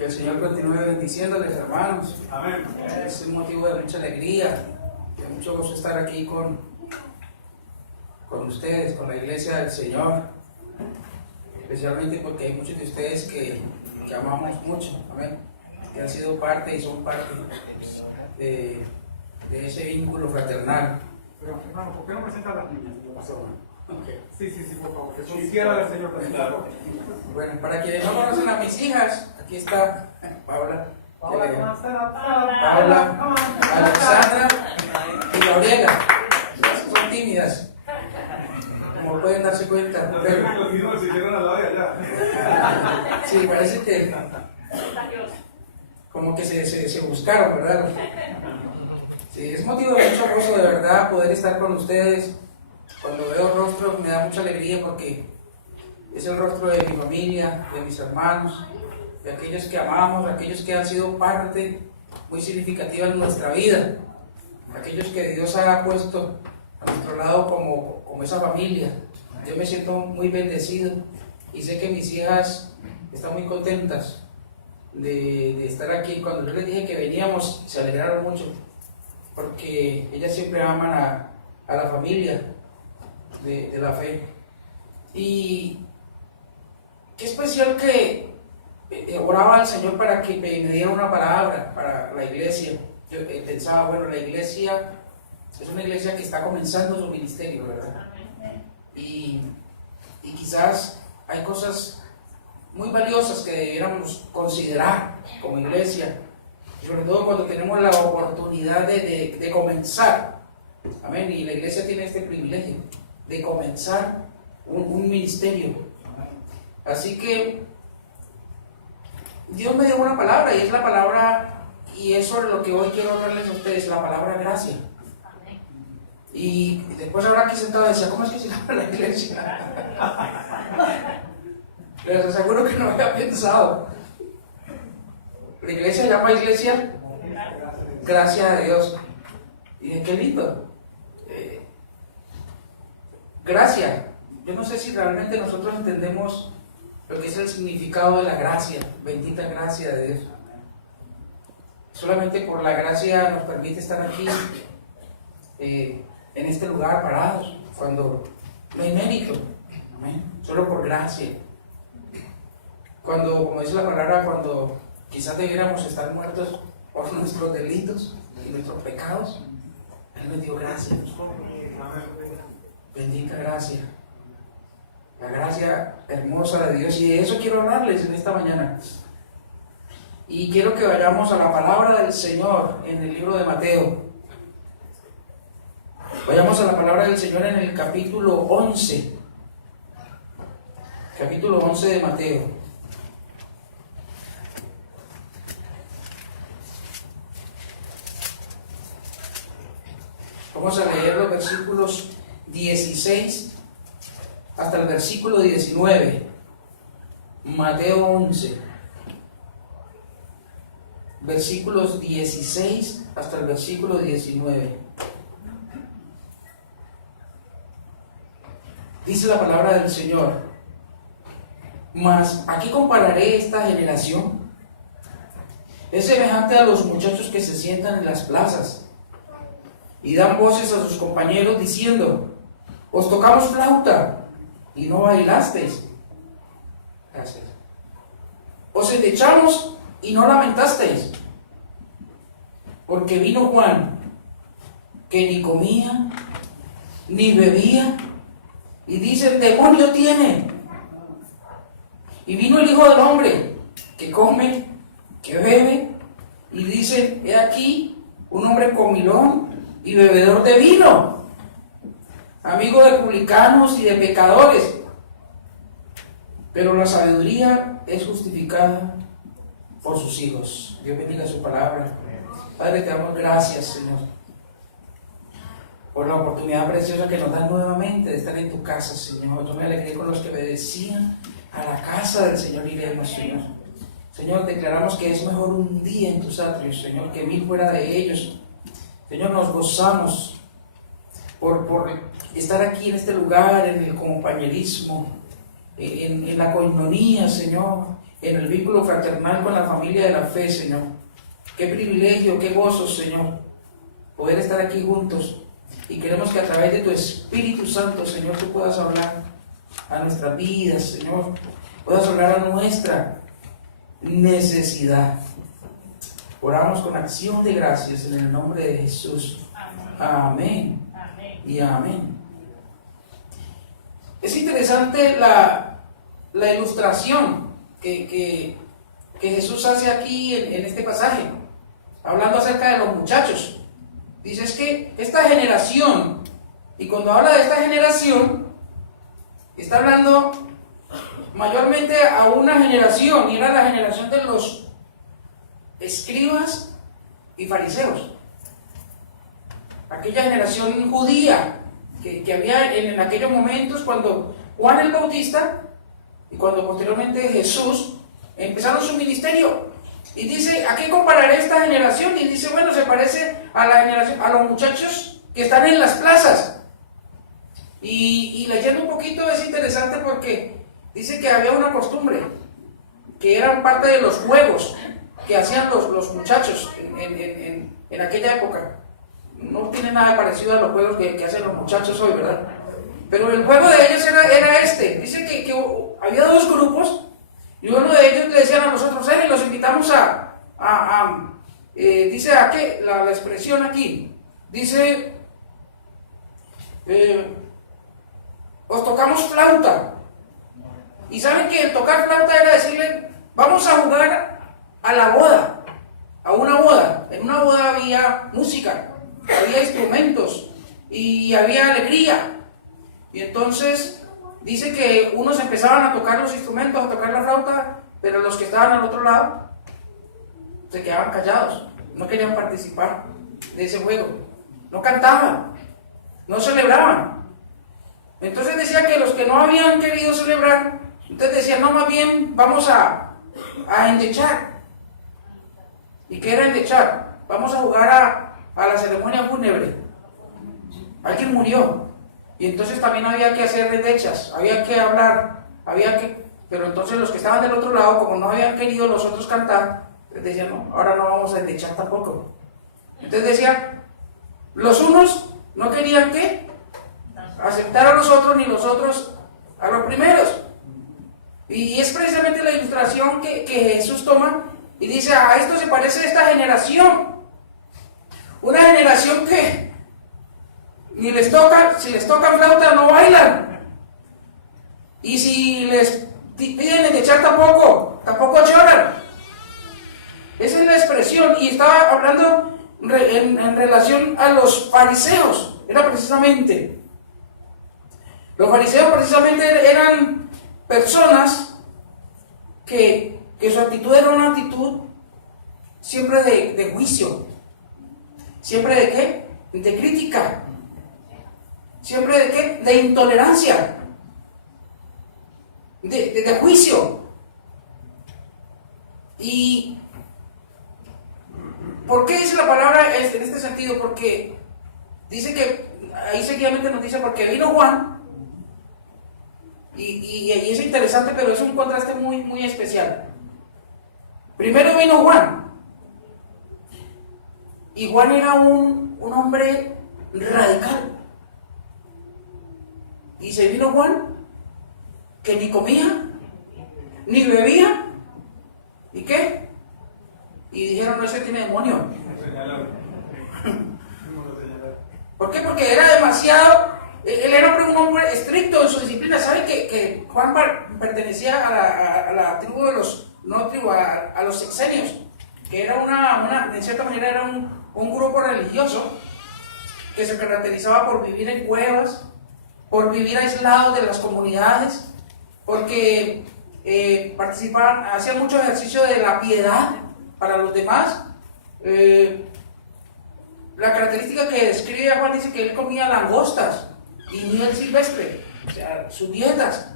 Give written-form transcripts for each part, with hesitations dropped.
Que el Señor continúe bendiciéndoles, hermanos. Amén. Es un motivo de mucha alegría, de mucho gozo estar aquí con ustedes, con la iglesia del Señor. Especialmente porque hay muchos de ustedes que amamos mucho, amén, que han sido parte y son parte de ese vínculo fraternal. Pero, hermano, ¿por qué no presentan a las niñas? Okay. Sí, por favor, que son siervas del Señor. Claro. Bueno, para quienes no conocen a mis hijas, aquí está Paula, Alexandra y Gabriela. Son tímidas, como pueden darse cuenta. Pero, Los niños se hicieron al lado de allá. sí, parece que como que se buscaron, ¿verdad? Sí, es motivo de mucho gozo, de verdad, poder estar con ustedes. Cuando veo rostros me da mucha alegría porque es el rostro de mi familia, de mis hermanos, de aquellos que amamos, de aquellos que han sido parte muy significativa en nuestra vida, aquellos que Dios ha puesto a nuestro lado como esa familia. Yo me siento muy bendecido y sé que mis hijas están muy contentas de estar aquí. Cuando yo les dije que veníamos, se alegraron mucho porque ellas siempre aman a la familia de la fe. Y qué especial que oraba al Señor para que me diera una palabra para la iglesia. Yo pensaba, bueno, la iglesia es una iglesia que está comenzando su ministerio, ¿verdad? Y quizás hay cosas muy valiosas que debiéramos considerar como iglesia, sobre todo cuando tenemos la oportunidad de comenzar. Amén. Y la iglesia tiene este privilegio de comenzar un ministerio. Así que Dios me dio una palabra y es la palabra, y es sobre lo que hoy quiero hablarles a ustedes, la palabra gracia. Y después ahora aquí sentado decía, ¿cómo es que se llama la iglesia? Les aseguro que no había pensado. La iglesia se llama iglesia Gracia de Dios. Y dije, qué lindo. Gracia. Yo no sé si realmente nosotros entendemos lo que es el significado de la gracia, bendita gracia de Dios. Solamente por la gracia nos permite estar aquí, en este lugar parados, cuando no hay mérito. Amén. Solo por gracia. Cuando, como dice la palabra, cuando quizás debiéramos estar muertos por nuestros delitos y nuestros pecados, Él nos dio gracia. Bendita gracia. La gracia hermosa de Dios. Y de eso quiero hablarles en esta mañana. Y quiero que vayamos a la palabra del Señor en el libro de Mateo. Vayamos a la palabra del Señor en el capítulo 11. Capítulo 11 de Mateo. Vamos a leer los versículos 16 hasta el versículo 19. Mateo 11. Versículos 16 hasta el versículo 19. Dice la palabra del Señor: mas ¿a qué compararé esta generación? Es semejante a los muchachos que se sientan en las plazas y dan voces a sus compañeros diciendo: os tocamos flauta y no bailasteis. Gracias. Os endechamos y no lamentasteis. Porque vino Juan, que ni comía ni bebía, y dicen: demonio tiene. Y vino el Hijo del Hombre, que come, que bebe, y dicen: he aquí un hombre comilón y bebedor de vino, amigo de publicanos y de pecadores. Pero la sabiduría es justificada por sus hijos. Dios bendiga su palabra. Padre, te damos gracias, Señor, por la oportunidad preciosa que nos das nuevamente de estar en tu casa, Señor. Yo me alegré con los que me decían: a la casa del Señor iremos, Señor. Señor, declaramos que es mejor un día en tus atrios, Señor, que 1000 fuera de ellos. Señor, nos gozamos por estar aquí en este lugar, en el compañerismo, en la coinonía, Señor, en el vínculo fraternal con la familia de la fe, Señor. Qué privilegio, qué gozo, Señor, poder estar aquí juntos. Y queremos que a través de tu Espíritu Santo, Señor, tú puedas hablar a nuestras vidas, Señor. Puedas hablar a nuestra necesidad. Oramos con acción de gracias en el nombre de Jesús. Amén. Amén. Y amén. Es interesante la ilustración que Jesús hace aquí en este pasaje, hablando acerca de los muchachos. Dice, es que esta generación, y cuando habla de esta generación, está hablando mayormente a una generación, y era la generación de los escribas y fariseos. Aquella generación judía que había en aquellos momentos cuando Juan el Bautista y cuando posteriormente Jesús empezaron su ministerio. Y dice, ¿a qué compararé esta generación? Y dice, bueno, se parece a la generación, a los muchachos que están en las plazas. Y leyendo un poquito es interesante porque dice que había una costumbre, que eran parte de los juegos que hacían los muchachos en aquella época. No tiene nada parecido a los juegos que hacen los muchachos hoy, ¿verdad? Pero el juego de ellos era este. Dice que había dos grupos y uno de ellos le decían a los otros, y los invitamos dice, ¿a qué? La expresión aquí. Dice, os tocamos flauta. Y saben que el tocar flauta era decirle, vamos a jugar a la boda, a una boda. En una boda había música, había instrumentos y había alegría. Y entonces dice que unos empezaban a tocar los instrumentos, a tocar la flauta, pero los que estaban al otro lado se quedaban callados, no querían participar de ese juego, no cantaban, no celebraban. Entonces decía que los que no habían querido celebrar, entonces decían, no, más bien vamos a endechar. ¿Y qué era endechar? Vamos a jugar a la ceremonia fúnebre. Alguien murió y entonces también había que hacer endechas, había que hablar, pero entonces los que estaban del otro lado, como no habían querido los otros cantar, decían, no, ahora no vamos a endechar tampoco. Entonces decían, los unos no querían ¿qué? Aceptar a los otros, ni los otros a los primeros. Y es precisamente la ilustración que Jesús toma y dice, a esto se parece esta generación. Una generación que ni les toca, si les toca flauta no bailan. Y si les piden endechar tampoco lloran. Esa es la expresión. Y estaba hablando en relación a los fariseos. Era precisamente. Los fariseos precisamente eran personas que su actitud era una actitud siempre de juicio. ¿Siempre de qué? De crítica. ¿Siempre de qué? De intolerancia. De juicio. ¿Y por qué dice la palabra en este sentido? Porque dice que, ahí seguidamente nos dice, porque vino Juan, y es interesante, pero es un contraste muy, muy especial. Primero vino Juan, y Juan era un hombre radical. Y se vino Juan, que ni comía, ni bebía, ¿y qué? Y dijeron, no, ese tiene demonio. ¿Por qué? Porque era demasiado, él era un hombre estricto en su disciplina. ¿Saben que Juan pertenecía a la tribu de los, no tribu, a los exenios? Que era en cierta manera era un grupo religioso que se caracterizaba por vivir en cuevas, por vivir aislados de las comunidades, porque participaban, hacían mucho ejercicio de la piedad para los demás. La característica que describe a Juan dice que él comía langostas y miel silvestre, o sea, sus dietas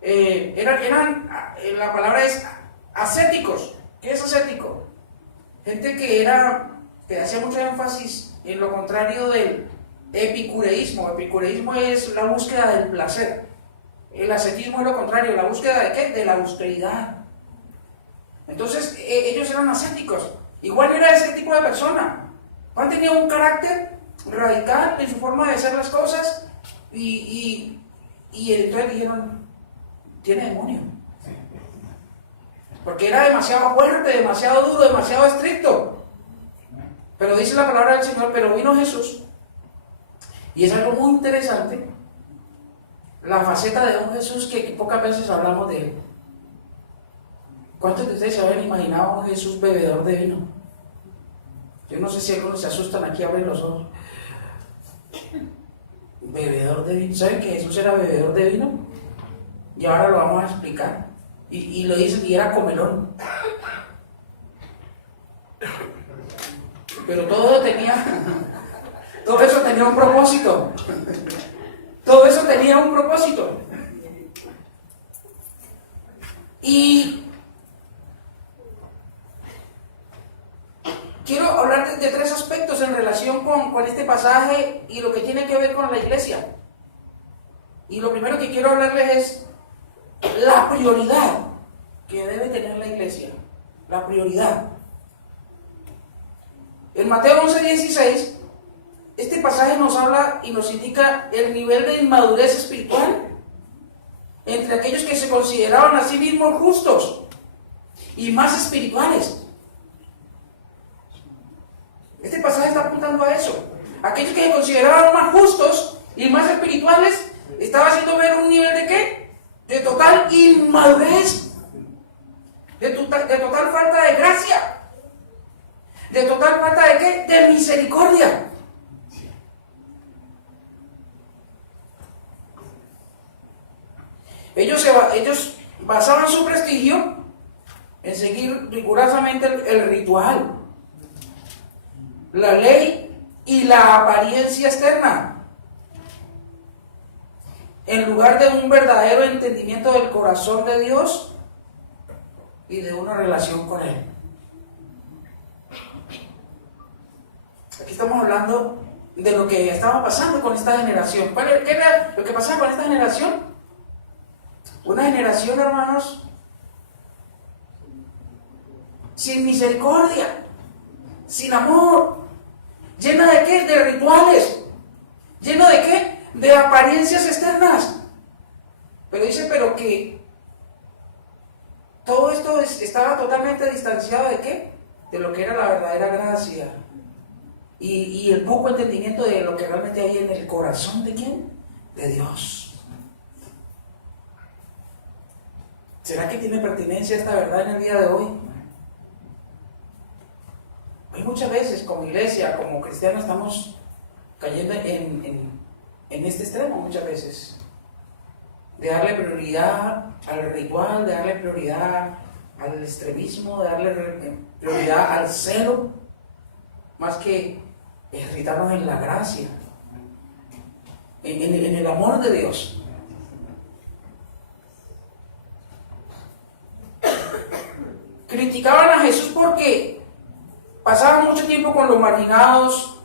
eran la palabra es ascéticos. ¿Qué es ascético? Gente que hacía mucho énfasis en lo contrario del epicureísmo. Epicureísmo es la búsqueda del placer. El ascetismo es lo contrario, la búsqueda ¿de qué? De la austeridad. Entonces, ellos eran ascéticos. Igual era ese tipo de persona. Juan tenía un carácter radical en su forma de hacer las cosas y entonces dijeron, tiene demonio. Porque era demasiado fuerte, demasiado duro, demasiado estricto. Pero dice la palabra del Señor, pero vino Jesús. Y es algo muy interesante, la faceta de un Jesús que pocas veces hablamos de él. ¿Cuántos de ustedes se habían imaginado a un Jesús bebedor de vino? Yo no sé si algunos se asustan aquí, abren los ojos. Bebedor de vino. ¿Saben que Jesús era bebedor de vino? Y ahora lo vamos a explicar. Y lo dicen, y era comelón. Pero todo eso tenía un propósito. Todo eso tenía un propósito. Y quiero hablar de tres aspectos en relación con este pasaje y lo que tiene que ver con la iglesia. Y lo primero que quiero hablarles es la prioridad que debe tener la iglesia. La prioridad. En Mateo 11:16, este pasaje nos habla y nos indica el nivel de inmadurez espiritual entre aquellos que se consideraban a sí mismos justos y más espirituales. Este pasaje está apuntando a eso. Aquellos que se consideraban más justos y más espirituales, estaba haciendo ver un nivel de ¿qué? De total inmadurez, de total falta de gracia, de total falta de ¿qué? De misericordia. Ellos basaban su prestigio en seguir rigurosamente el ritual, la ley y la apariencia externa, en lugar de un verdadero entendimiento del corazón de Dios y de una relación con Él. Aquí estamos hablando de lo que estaba pasando con esta generación. ¿Qué era lo que pasaba con esta generación? Una generación, hermanos, sin misericordia, sin amor, llena de ¿qué? De rituales, llena de ¿qué? De apariencias externas. Pero dice, pero que todo esto estaba totalmente distanciado de ¿qué? De lo que era la verdadera gracia y el poco entendimiento de lo que realmente hay en el corazón de ¿quién? De Dios. ¿Será que tiene pertinencia esta verdad en el día de hoy? Hay muchas veces como iglesia, como cristianos, estamos cayendo en este extremo muchas veces. De darle prioridad al ritual, de darle prioridad al extremismo, de darle prioridad al celo, más que ejercitarnos en la gracia, en el amor de Dios. Criticaban a Jesús porque pasaban mucho tiempo con los marginados,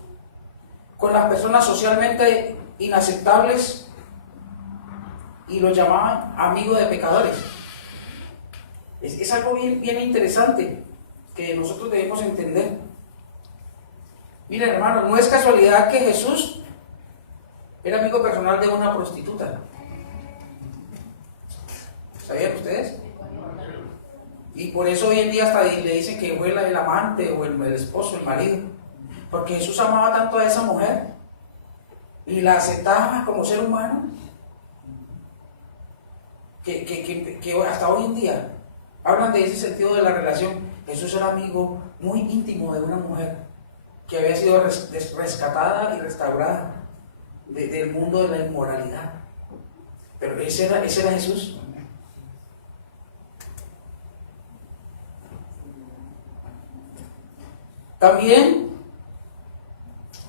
con las personas socialmente inaceptables, y los llamaban amigos de pecadores. Es algo bien interesante que nosotros debemos entender. Miren, hermanos, no es casualidad que Jesús era amigo personal de una prostituta. ¿Sabían ustedes? Y por eso hoy en día hasta le dicen que fue el amante o el esposo, el marido. Porque Jesús amaba tanto a esa mujer y la aceptaba como ser humano que hasta hoy en día hablan de ese sentido de la relación. Jesús era amigo muy íntimo de una mujer que había sido rescatada y restaurada del mundo de la inmoralidad. Pero ese era Jesús. También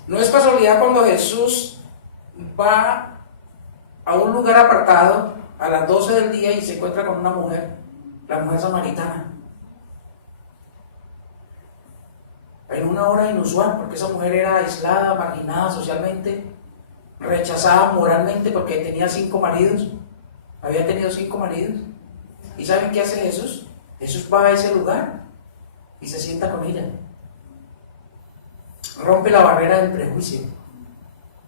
no es casualidad cuando Jesús va a un lugar apartado a las 12 del día y se encuentra con una mujer, la mujer samaritana. En una hora inusual, porque esa mujer era aislada, marginada socialmente, rechazada moralmente porque tenía 5 maridos Había tenido 5 maridos. ¿Y saben qué hace Jesús? Jesús va a ese lugar y se sienta con ella. Rompe la barrera del prejuicio.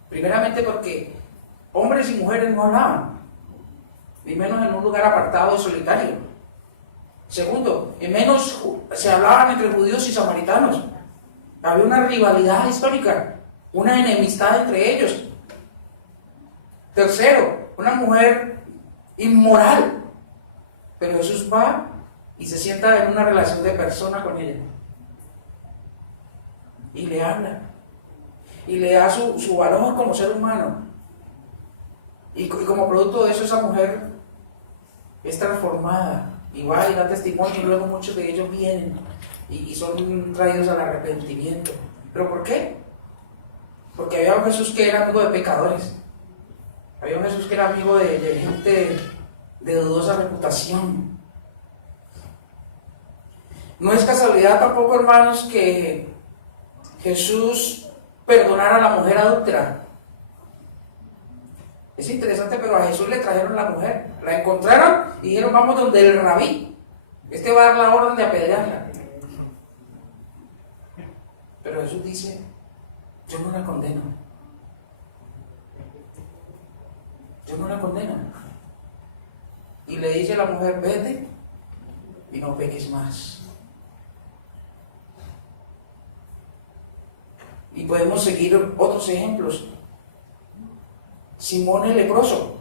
Primeramente porque hombres y mujeres no hablaban, ni menos en un lugar apartado y solitario. Segundo, en menos se hablaban entre judíos y samaritanos. Había una rivalidad histórica, una enemistad entre ellos. Tercero, una mujer inmoral. Pero Jesús va y se sienta en una relación de persona con ella. Y le habla. Y le da su valor como ser humano. Y como producto de eso, esa mujer es transformada. Y va y da testimonio. Y luego muchos de ellos vienen y son traídos al arrepentimiento. ¿Pero por qué? Porque había un Jesús que era amigo de pecadores. Había un Jesús que era amigo de gente de dudosa reputación. No es casualidad tampoco, hermanos, que Jesús perdonara a la mujer adúltera. Es interesante, pero a Jesús le trajeron la mujer. La encontraron y dijeron, vamos donde el rabí. Este va a dar la orden de apedrearla. Pero Jesús dice, yo no la condeno. Yo no la condeno. Y le dice a la mujer, vete y no peques más. Y podemos seguir otros ejemplos. Simón el leproso.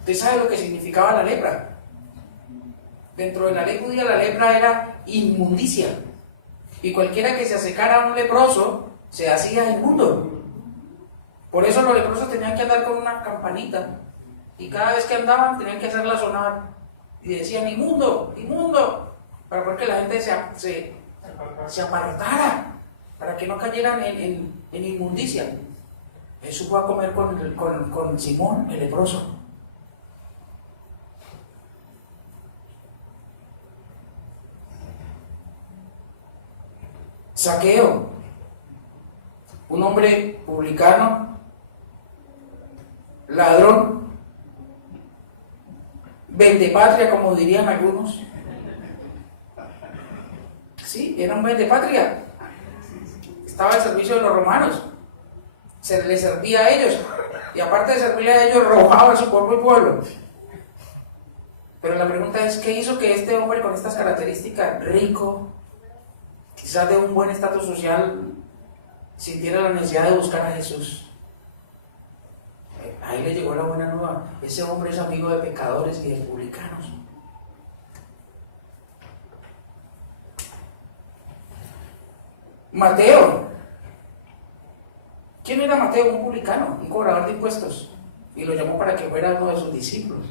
¿Usted sabe lo que significaba la lepra? Dentro de la ley judía la lepra era inmundicia. Y cualquiera que se acercara a un leproso se hacía inmundo. Por eso los leprosos tenían que andar con una campanita. Y cada vez que andaban tenían que hacerla sonar. Y decían, inmundo, inmundo. Para que la gente se apartara. Para que no cayeran en inmundicia. Jesús fue a comer con Simón, el leproso. Zaqueo, un hombre publicano, ladrón, vendepatria, como dirían algunos. Sí, era un vendepatria. Estaba al servicio de los romanos. Se les servía a ellos. Y aparte de servirle a ellos, robaba a su propio pueblo. Pero la pregunta es, ¿qué hizo que este hombre con estas características, rico, quizás de un buen estatus social, sintiera la necesidad de buscar a Jesús? Ahí le llegó la buena nueva. Ese hombre es amigo de pecadores y de publicanos. Mateo. ¿Quién era Mateo? Un publicano, un cobrador de impuestos. Y lo llamó para que fuera uno de sus discípulos.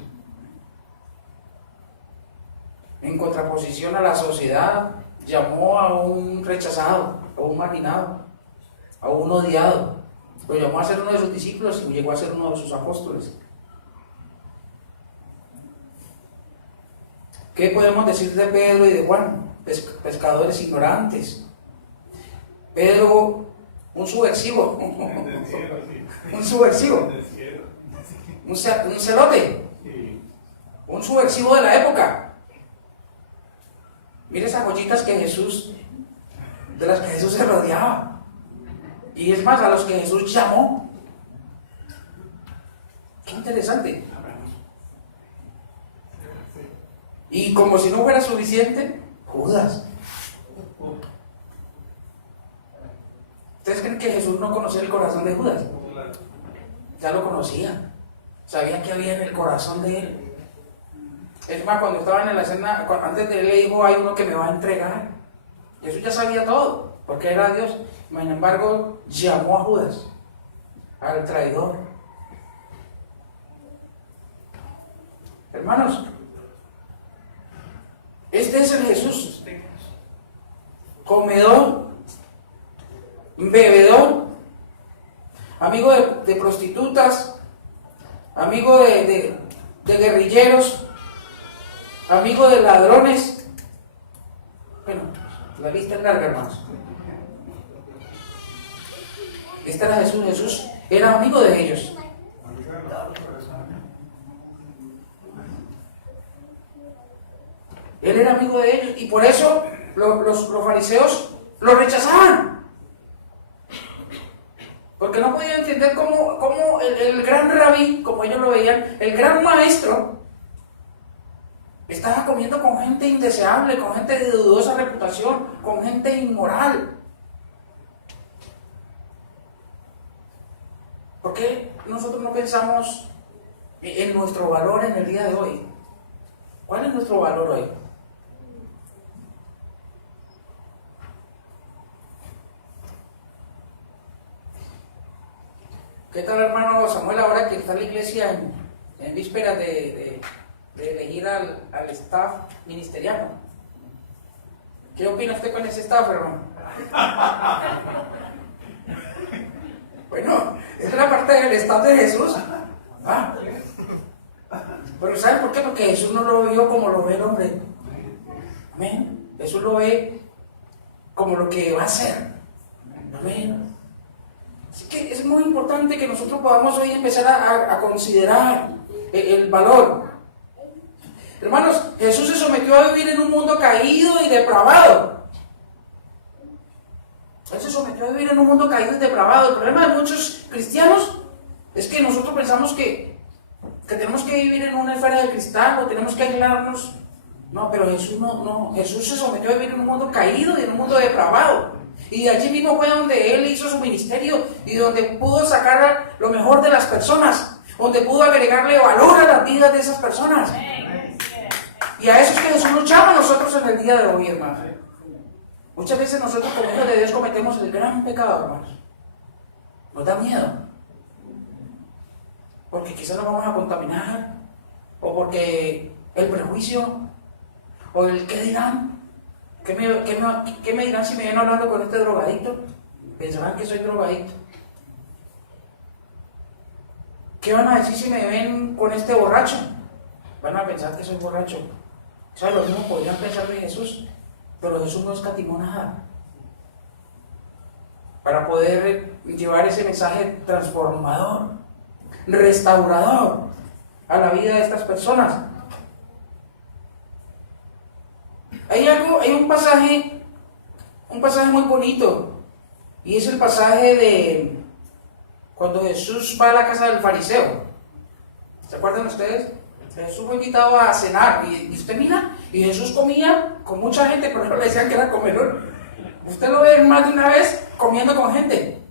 En contraposición a la sociedad, llamó a un rechazado, a un marginado, a un odiado. Lo llamó a ser uno de sus discípulos y llegó a ser uno de sus apóstoles. ¿Qué podemos decir de Pedro y de Juan? Pescadores ignorantes. Pedro, un subversivo. Un subversivo. Un celote. Un subversivo de la época. Mire esas joyitas que Jesús, de las que Jesús se rodeaba. Y es más, a los que Jesús llamó. Qué interesante. Y como si no fuera suficiente, Judas. ¿Ustedes creen que Jesús no conocía el corazón de Judas? Ya lo conocía. Sabía que había en el corazón de él. Es más, cuando estaban en la cena, antes de él le dijo, hay uno que me va a entregar. Jesús ya sabía todo, porque era Dios. Sin embargo, llamó a Judas, al traidor. Hermanos, este es el Jesús. Comedor, bebedor, amigo de prostitutas, amigo de guerrilleros, amigo de ladrones. Bueno, la lista es larga, hermanos. Este era Jesús. Jesús era amigo de ellos. Él era amigo de ellos y por eso los fariseos lo rechazaban. Porque no podían entender cómo el gran rabí, como ellos lo veían, el gran maestro, estaba comiendo con gente indeseable, con gente de dudosa reputación, con gente inmoral. ¿Por qué nosotros no pensamos en nuestro valor en el día de hoy? ¿Cuál es nuestro valor hoy? ¿Qué tal, hermano Samuel, ahora que está la iglesia en vísperas de elegir al staff ministerial? ¿Qué opina usted con ese staff, hermano? Bueno, es la parte del staff de Jesús. Pero ¿saben por qué? Porque Jesús no lo vio como lo ve el hombre. Amén. Jesús lo ve como lo que va a ser. Amén. Así que es muy importante que nosotros podamos hoy empezar a considerar el valor. Hermanos, Jesús se sometió a vivir en un mundo caído y depravado. Él se sometió a vivir en un mundo caído y depravado. El problema de muchos cristianos es que nosotros pensamos que tenemos que vivir en una esfera de cristal o tenemos que aislarnos. No, pero Jesús no. Jesús se sometió a vivir en un mundo caído y en un mundo depravado. Y allí mismo fue donde Él hizo su ministerio y donde pudo sacar lo mejor de las personas, donde pudo agregarle valor a las vidas de esas personas. Y a eso es que Jesús nos llama a nosotros en el día de hoy, hermanos. Muchas veces nosotros como hijos de Dios cometemos el gran pecado, hermanos. Nos da miedo. Porque quizás nos vamos a contaminar, o porque el prejuicio, o el qué dirán. ¿Qué me dirán si me ven hablando con este drogadicto? Pensarán que soy drogadicto. ¿Qué van a decir si me ven con este borracho? Van a pensar que soy borracho. O sea, lo mismo podrían pensar de Jesús, pero Jesús no escatimó nada para poder llevar ese mensaje transformador, restaurador a la vida de estas personas. Hay un pasaje muy bonito, y es el pasaje de cuando Jesús va a la casa del fariseo. ¿Se acuerdan ustedes? Jesús fue invitado a cenar y usted mira, y Jesús comía con mucha gente, pero no le decían que era comedor. Usted lo ve más de una vez comiendo con gente.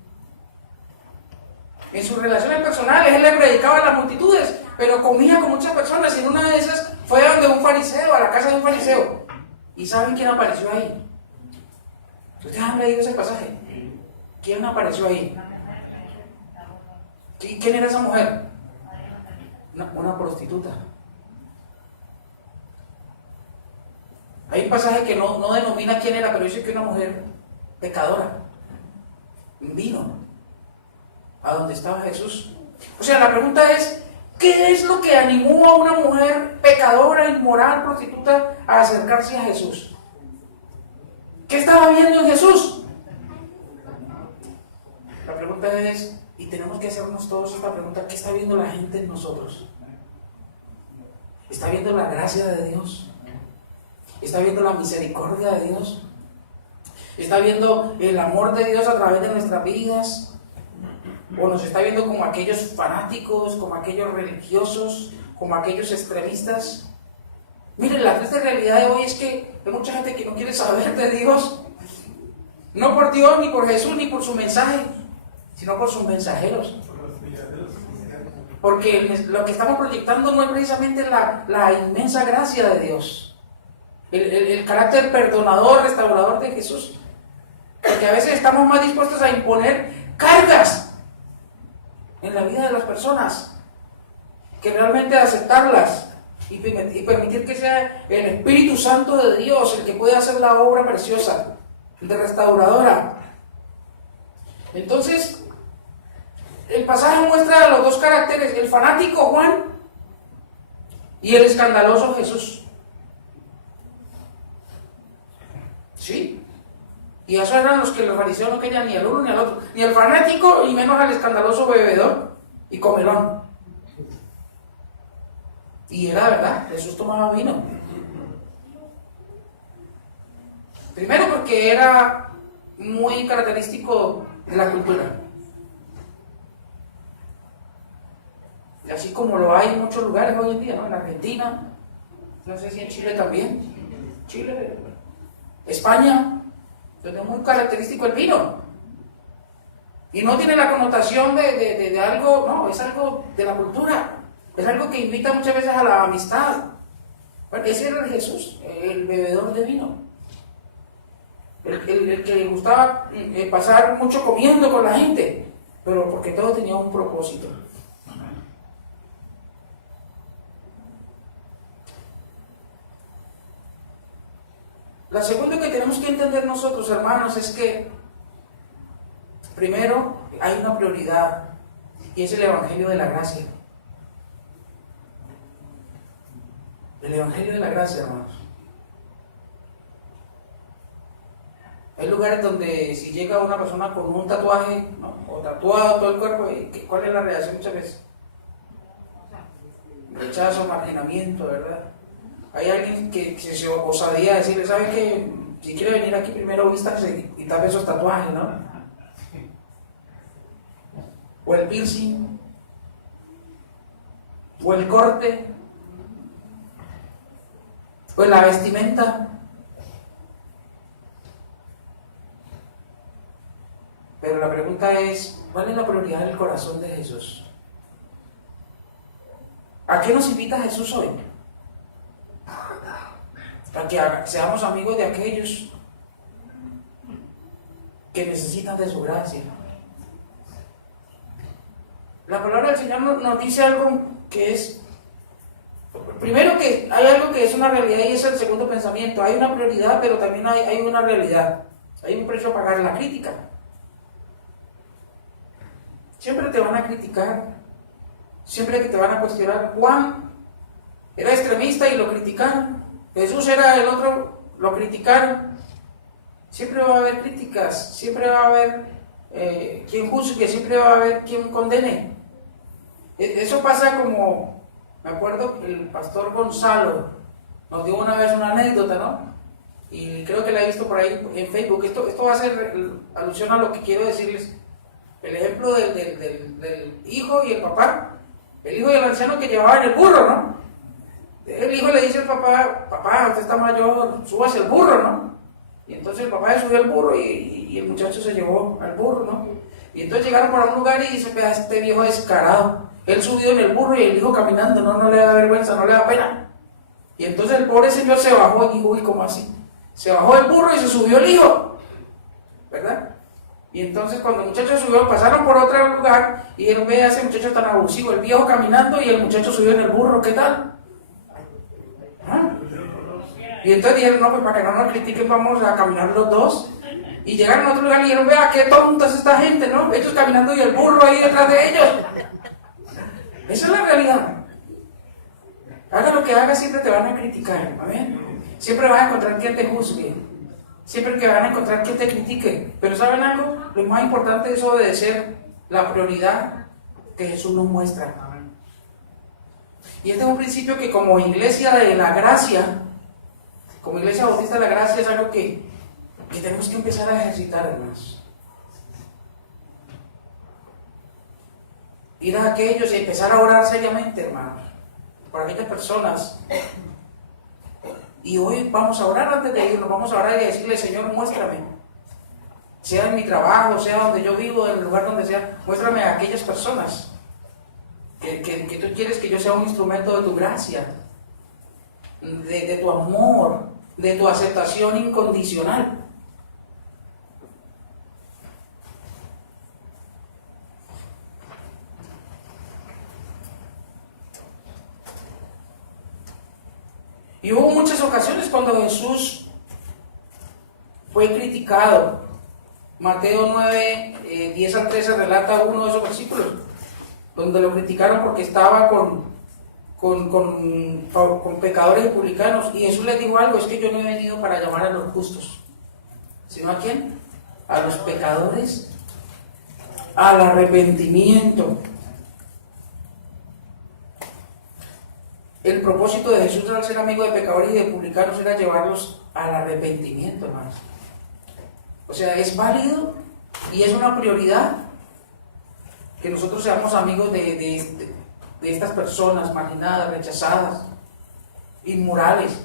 En sus relaciones personales, Él le predicaba a las multitudes, pero comía con muchas personas, y en una de esas fue a donde un fariseo, a la casa de un fariseo. ¿Y saben quién apareció ahí? ¿Ustedes han leído ese pasaje? ¿Quién apareció ahí? ¿Quién era esa mujer? Una prostituta. Hay un pasaje que no denomina quién era, pero dice que una mujer pecadora vino a donde estaba Jesús. O sea, la pregunta es, ¿qué es lo que animó a una mujer pecadora, inmoral, prostituta a acercarse a Jesús? ¿Qué estaba viendo en Jesús? La pregunta es, y tenemos que hacernos todos esta pregunta, ¿qué está viendo la gente en nosotros? ¿Está viendo la gracia de Dios? ¿Está viendo la misericordia de Dios? ¿Está viendo el amor de Dios a través de nuestras vidas? ¿O nos está viendo como aquellos fanáticos, como aquellos religiosos, como aquellos extremistas? Miren, la triste realidad de hoy es que hay mucha gente que no quiere saber de Dios. No por Dios, ni por Jesús, ni por su mensaje, sino por sus mensajeros. Porque lo que estamos proyectando no es precisamente la inmensa gracia de Dios. El carácter perdonador, restaurador de Jesús. Porque a veces estamos más dispuestos a imponer cargas en la vida de las personas que realmente aceptarlas y permitir que sea el Espíritu Santo de Dios el que pueda hacer la obra preciosa de restauradora. Entonces, el pasaje muestra los dos caracteres: el fanático Juan y el escandaloso Jesús. ¿Sí? Y esos eran los que los fariseos no querían, ni al uno ni al otro, ni al fanático, y menos al escandaloso bebedor y comelón. Y era verdad, Jesús tomaba vino. Primero porque era muy característico de la cultura. Y así como lo hay en muchos lugares hoy en día, ¿no? En Argentina, no sé si en Chile también. Chile, España, donde es muy característico el vino. Y no tiene la connotación de algo, no, es algo de la cultura. Es algo que invita muchas veces a la amistad. Bueno, ese era Jesús, el bebedor de vino. El que le gustaba pasar mucho comiendo con la gente, pero porque todo tenía un propósito. La segunda que tenemos que entender nosotros, hermanos, es que primero hay una prioridad y es el Evangelio de la Gracia. El Evangelio de la Gracia, hermanos. Hay lugares donde si llega una persona con un tatuaje, ¿no? O tatuado todo el cuerpo, ¿cuál es la reacción muchas veces? Rechazo, marginamiento, ¿verdad? Hay alguien que se osadía a decirle, ¿sabe qué? Si quiere venir aquí primero vístase y tape esos tatuajes, ¿no? O el piercing, o el corte, o la vestimenta. Pero la pregunta es, ¿cuál es la prioridad del corazón de Jesús? ¿A qué nos invita Jesús hoy? A que seamos amigos de aquellos que necesitan de su gracia. La palabra del Señor nos dice algo que es, primero que hay algo que es una realidad y es el segundo pensamiento. Hay una prioridad, pero también hay una realidad. Hay un precio a pagar, la crítica. Siempre te van a criticar, siempre que te van a cuestionar. Juan era extremista y lo criticaron. Jesús era el otro, lo criticaron. Siempre va a haber críticas, siempre va a haber quien juzgue, siempre va a haber quien condene. Eso pasa como, me acuerdo que el pastor Gonzalo nos dio una vez una anécdota, ¿no? Y creo que la he visto por ahí en Facebook. Esto va a ser alusión a lo que quiero decirles. El ejemplo del hijo y el papá. El hijo y el anciano que llevaban el burro, ¿no? El hijo le dice al papá, papá, usted está mayor, súbase el burro, ¿no? Y entonces el papá le subió al burro y el muchacho se llevó al burro, ¿no? Y entonces llegaron por un lugar y dice, vea, este viejo descarado. Él subió en el burro y el hijo caminando, no le da vergüenza, no le da pena. Y entonces el pobre señor se bajó y dijo, uy, ¿cómo así? Se bajó el burro y se subió el hijo, ¿verdad? Y entonces cuando el muchacho subió, pasaron por otro lugar y él ve a ese muchacho tan abusivo, el viejo caminando y el muchacho subió en el burro, ¿qué tal? ¿Ah? Y entonces dijeron, no, pues para que no nos critiquen vamos a caminar los dos. Y llegaron a otro lugar y dijeron, vea, qué tonta es esta gente, ¿no? Ellos caminando y el burro ahí detrás de ellos. Esa es la realidad. Haga lo que haga, siempre te van a criticar, ¿amén? Siempre vas a encontrar quien te juzgue. Siempre que van a encontrar quien te critique. Pero ¿saben algo? Lo más importante es obedecer la prioridad que Jesús nos muestra. Y este es un principio que como iglesia de la gracia, como iglesia bautista de la gracia, es algo que tenemos que empezar a ejercitar, hermanos. Ir a aquellos y empezar a orar seriamente, hermanos, por aquellas personas. Y hoy vamos a orar antes de irnos, vamos a orar y decirle, Señor, muéstrame. Sea en mi trabajo, sea donde yo vivo, en el lugar donde sea, muéstrame a aquellas personas que tú quieres que yo sea un instrumento de tu gracia, de tu amor, de tu aceptación incondicional. Y hubo muchas ocasiones cuando Jesús fue criticado. Mateo 9, 10 al 13 relata uno de esos versículos, donde lo criticaron porque estaba con pecadores y publicanos. Y Jesús les dijo algo, es que yo no he venido para llamar a los justos, sino ¿a quién? A los pecadores, al arrepentimiento. El propósito de Jesús al ser amigo de pecadores y de publicanos era llevarlos al arrepentimiento, hermanos. O sea, es válido y es una prioridad que nosotros seamos amigos de estas personas marginadas, rechazadas, inmorales.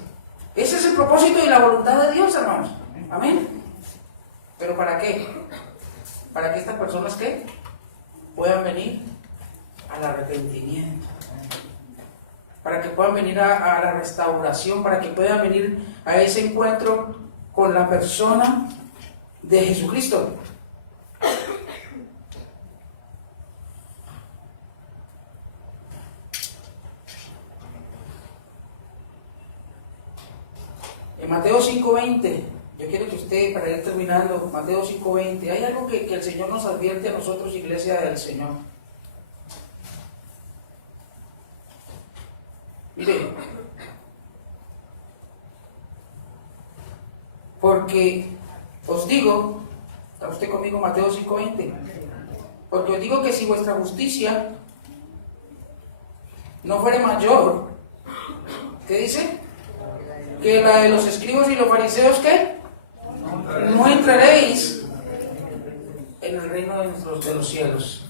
Ese es el propósito y la voluntad de Dios, hermanos. Amén. ¿Pero para qué? Para que estas personas, ¿qué? Puedan venir al arrepentimiento. Para que puedan venir a la restauración, para que puedan venir a ese encuentro con la persona de Jesucristo. En Mateo 5:20, yo quiero que usted, para ir terminando, Mateo 5:20, hay algo que el Señor nos advierte a nosotros, iglesia del Señor. Mire, porque os digo, ¿está usted conmigo? Mateo 5:20. Porque os digo que si vuestra justicia no fuere mayor, ¿qué dice? Que la de los escribas y los fariseos, ¿qué? No entraréis en el reino de los cielos.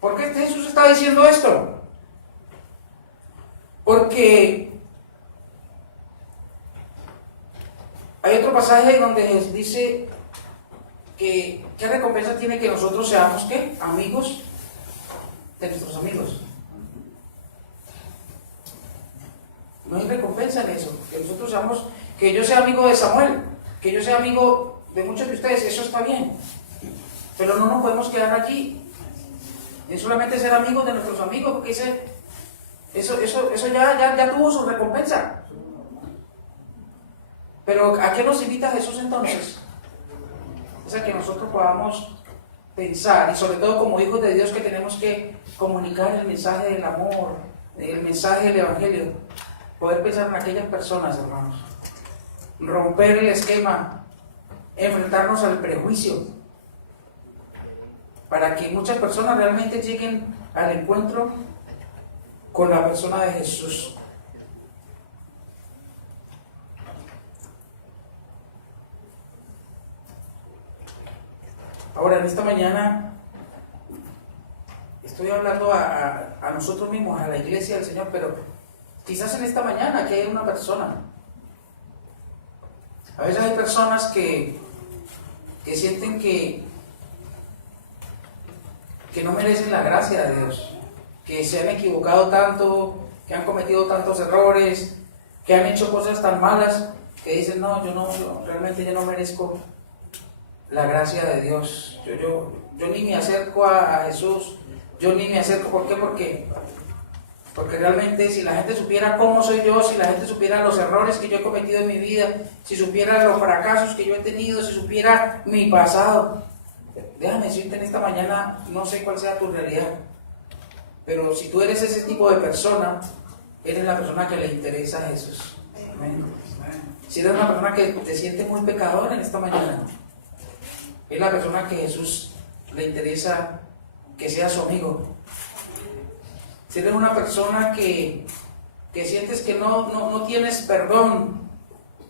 ¿Por qué Jesús está diciendo esto? Porque hay otro pasaje donde Jesús dice que ¿qué recompensa tiene que nosotros seamos, qué? Amigos de nuestros amigos. No hay recompensa en eso, que nosotros seamos, que yo sea amigo de Samuel, que yo sea amigo de muchos de ustedes, eso está bien, pero no nos podemos quedar allí, es solamente ser amigos de nuestros amigos, porque eso ya tuvo su recompensa. Pero ¿a qué nos invita Jesús entonces? Es a que nosotros podamos pensar, y sobre todo como hijos de Dios, que tenemos que comunicar el mensaje del amor, el mensaje del Evangelio. Poder pensar en aquellas personas, hermanos. Romper el esquema, enfrentarnos al prejuicio, para que muchas personas realmente lleguen al encuentro con la persona de Jesús. Ahora, en esta mañana, estoy hablando a nosotros mismos, a la iglesia del Señor, pero quizás en esta mañana que hay una persona. A veces hay personas que sienten que no merecen la gracia de Dios, que se han equivocado tanto, que han cometido tantos errores, que han hecho cosas tan malas, que dicen, no, yo realmente ya no merezco la gracia de Dios. Yo ni me acerco a Jesús, yo ni me acerco. ¿Por qué? Porque realmente si la gente supiera cómo soy yo, si la gente supiera los errores que yo he cometido en mi vida, si supiera los fracasos que yo he tenido, si supiera mi pasado. Déjame decirte en esta mañana, no sé cuál sea tu realidad, pero si tú eres ese tipo de persona, eres la persona que le interesa a Jesús. Amén. Si eres una persona que te siente muy pecador en esta mañana, es la persona que Jesús le interesa que sea su amigo. Si eres una persona que sientes que no tienes perdón,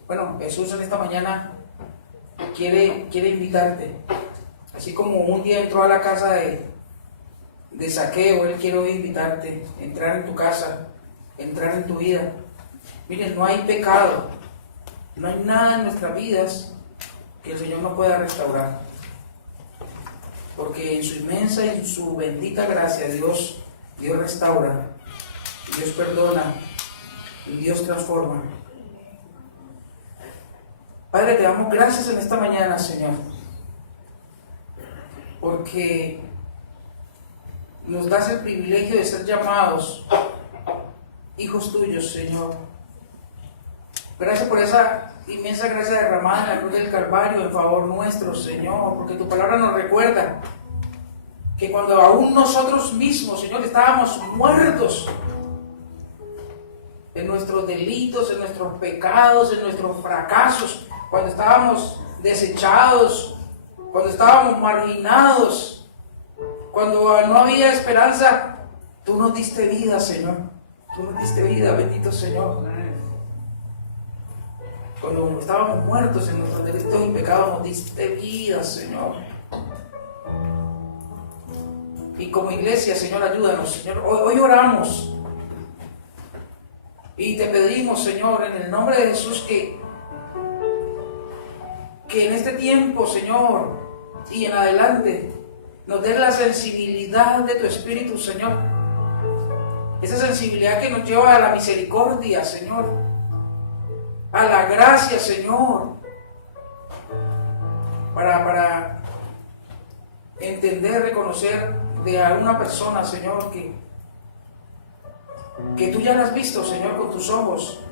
bueno, Jesús en esta mañana quiere invitarte. Así como un día entró a la casa de Zaqueo, Él quiere hoy invitarte, entrar en tu casa, entrar en tu vida. Miren, no hay pecado, no hay nada en nuestras vidas que el Señor no pueda restaurar. Porque en su inmensa y en su bendita gracia Dios restaura, Dios perdona y Dios transforma. Padre, te damos gracias en esta mañana, Señor, porque nos das el privilegio de ser llamados hijos tuyos, Señor. Gracias por esa inmensa gracia derramada en la cruz del Calvario en favor nuestro, Señor, porque tu palabra nos recuerda que cuando aún nosotros mismos, Señor, estábamos muertos en nuestros delitos, en nuestros pecados, en nuestros fracasos, cuando estábamos desechados, cuando estábamos marginados, cuando no había esperanza, tú nos diste vida, Señor. Tú nos diste vida, bendito Señor. Cuando estábamos muertos en nuestros delitos y pecados, nos diste vida, Señor. Y como iglesia, Señor, ayúdanos, Señor. Hoy oramos y te pedimos, Señor, en el nombre de Jesús, que en este tiempo, Señor, y en adelante, nos des la sensibilidad de tu Espíritu, Señor. Esa sensibilidad que nos lleva a la misericordia, Señor. A la gracia, Señor. Para entender, reconocer de alguna persona, Señor, que tú ya la has visto, Señor, con tus ojos.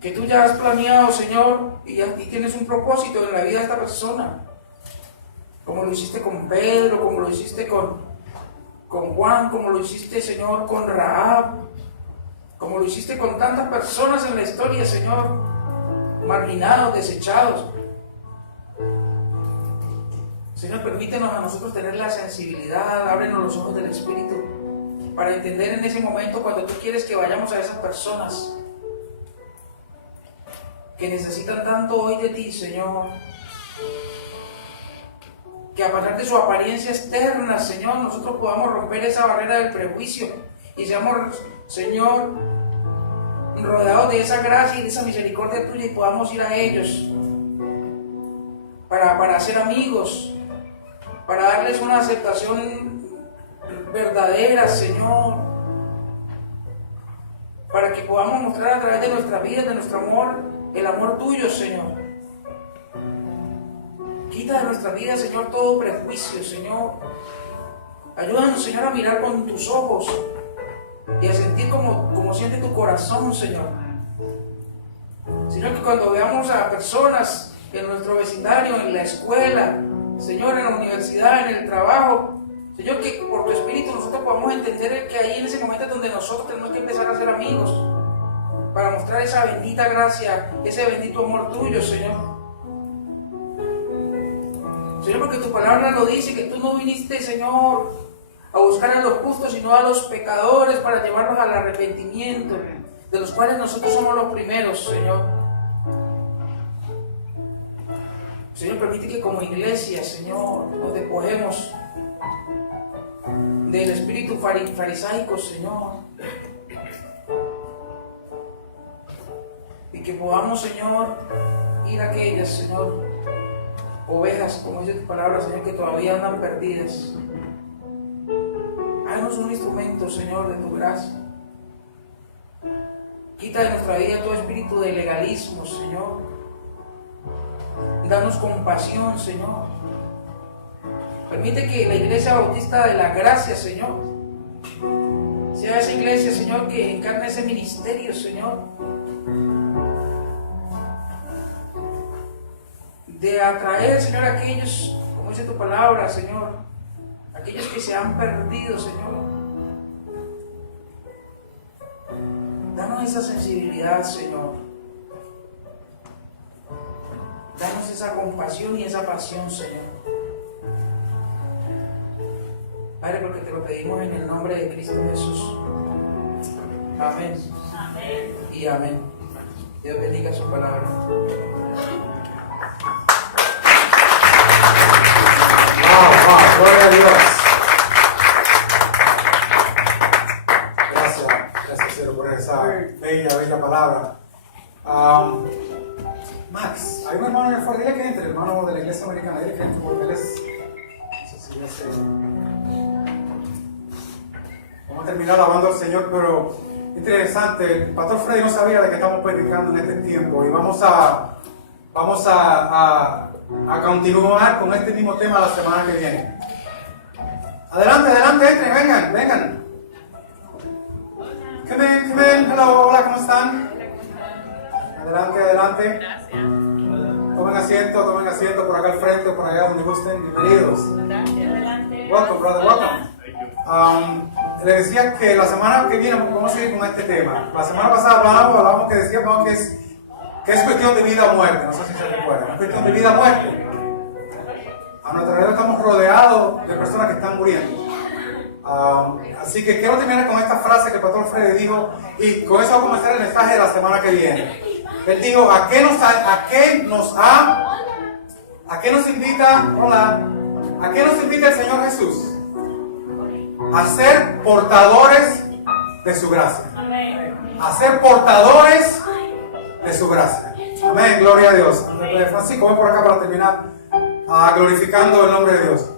Que tú ya has planeado, Señor, y tienes un propósito en la vida de esta persona. Como lo hiciste con Pedro, como lo hiciste con Juan, como lo hiciste, Señor, con Rahab, como lo hiciste con tantas personas en la historia, Señor, marginados, desechados. Señor, permítenos a nosotros tener la sensibilidad, ábrenos los ojos del Espíritu, para entender en ese momento cuando tú quieres que vayamos a esas personas que necesitan tanto hoy de ti, Señor. Que a pesar de su apariencia externa, Señor, nosotros podamos romper esa barrera del prejuicio y seamos, Señor, rodeados de esa gracia y de esa misericordia tuya y podamos ir a ellos para ser amigos, para darles una aceptación verdadera, Señor, para que podamos mostrar a través de nuestra vida, de nuestro amor, el amor tuyo, Señor. Quita de nuestra vida, Señor, todo prejuicio, Señor. Ayúdanos, Señor, a mirar con tus ojos y a sentir como siente tu corazón, Señor. Señor, que cuando veamos a personas en nuestro vecindario, en la escuela, Señor, en la universidad, en el trabajo, Señor, que por tu Espíritu nosotros podamos entender que ahí en ese momento es donde nosotros tenemos que empezar a ser amigos, para mostrar esa bendita gracia, ese bendito amor tuyo, Señor. Señor, porque tu palabra lo dice, que tú no viniste, Señor, a buscar a los justos, sino a los pecadores para llevarlos al arrepentimiento, de los cuales nosotros somos los primeros, Señor. Señor, permite que como iglesia, Señor, nos despojemos del espíritu farisaico, Señor. Y que podamos, Señor, ir a aquellas, Señor, ovejas, como dice tu palabra, Señor, que todavía andan perdidas. Haznos un instrumento, Señor, de tu gracia. Quita de nuestra vida todo espíritu de legalismo, Señor. Danos compasión, Señor. Permite que la Iglesia Bautista de la Gracia, Señor, sea esa iglesia, Señor, que encarne ese ministerio, Señor, de atraer, Señor, a aquellos, como dice tu palabra, Señor, aquellos que se han perdido, Señor. Danos esa sensibilidad, Señor. Danos esa compasión y esa pasión, Señor. Padre, porque te lo pedimos en el nombre de Cristo Jesús. Amén. Amén. Y amén. Dios bendiga su palabra. Gloria a Dios. Gracias, Ciro, por esa bella palabra. Max, hay un hermano allá afuera, dile que entre, hermano de la iglesia americana, dile que entre, porque él es. Vamos a terminar alabando al Señor, pero interesante. El pastor Freddy no sabía de qué estamos predicando en este tiempo y vamos a continuar con este mismo tema la semana que viene. Adelante, entren, vengan. Come in, hello, hola, ¿cómo están? Adelante. Gracias. Tomen asiento por acá al frente o por allá donde gusten. Bienvenidos. Gracias. Adelante. Welcome, brother, welcome. Le decía que la semana que viene vamos a seguir con este tema. La semana pasada hablábamos que decíamos que es cuestión de vida o muerte. No sé si se recuerdan. Es cuestión de vida o muerte. A nuestro alrededor estamos rodeados de personas que están muriendo. Así que quiero terminar con esta frase que el pastor Freddy dijo, y con eso va a comenzar el mensaje de la semana que viene. Él dijo, ¿a qué nos invita? Hola. ¿A qué nos invita el Señor Jesús? A ser portadores de su gracia. A ser portadores de su gracia. Amén, gloria a Dios. Francisco, voy por acá para terminar glorificando el nombre de Dios.